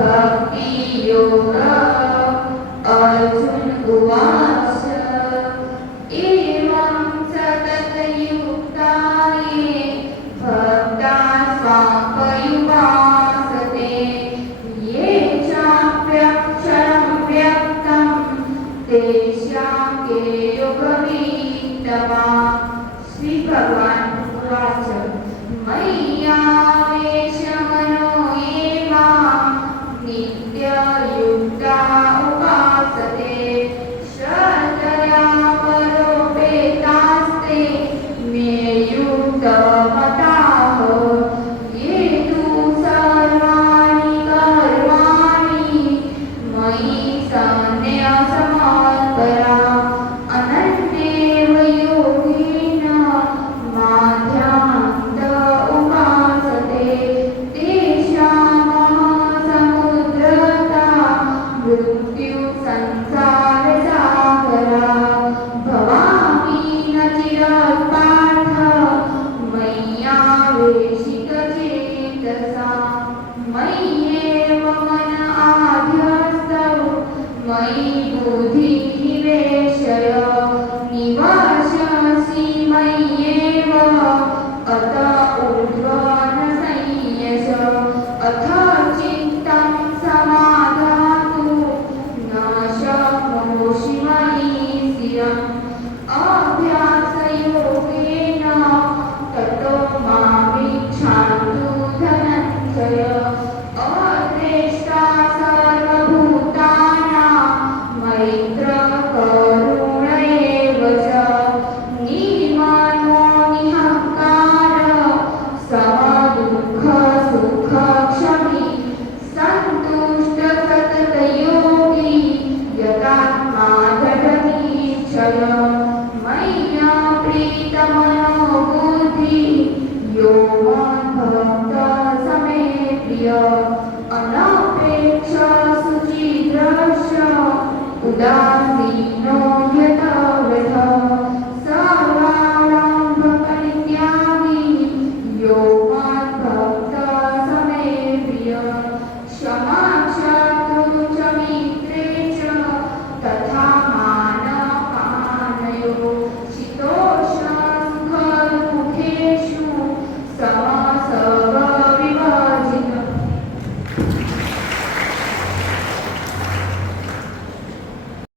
भक्ति योग अर्जुन उवाच एवं सततयुक्ता ये भक्ता स्वापयुपासते ये चाप्यक्षरं व्यक्तं तेषां के योगवित्तमा। श्री भगवान उवाच मय्यावेशमनो ये मां नित्ययुक्ता उपासते श्रद्धया परोपेतास्ते मे युक्तमताः ये तु सर्वाणि कर्माणि मयि सन्न्यासमत्परा अनन्येव योगेन माध्यान्त उपासते तेषामहमसमुद्रता मृत्यु संसारसागरा भवामि न चिरात् पार्थ मय्यावेशितचेतसा मय्येव मन आध्यस्तौ मयि बुद्धिः निवेशय निवाससि मय्येव अत ऊर्ध्वं न संयश अथ चित्तं समाधातुं न शक्नोषि मयि स्थिरम् अभ्यासयोगेन ततो मामिच्छन्तु धनञ्जय अद्वेष्टा सर्वभूतानां मैत्रः करुण एव च निर्ममो निरहङ्कारः समदुःखसुखक्षमी सन्तुष्टः सततयोगी यतात्मा दृढनिश्चय मय्या प्रीतमनो बुद्धिः यो मद्भक्तः स मे प्रियः अनपेक्षः शुचिर्दर्श उदासीनो यतव्रतः सर्वारम्भपरित्यागी यो मद्भक्तः स मे प्रियः क्षमा शत्रु च मित्रे च तथा मानपानयोः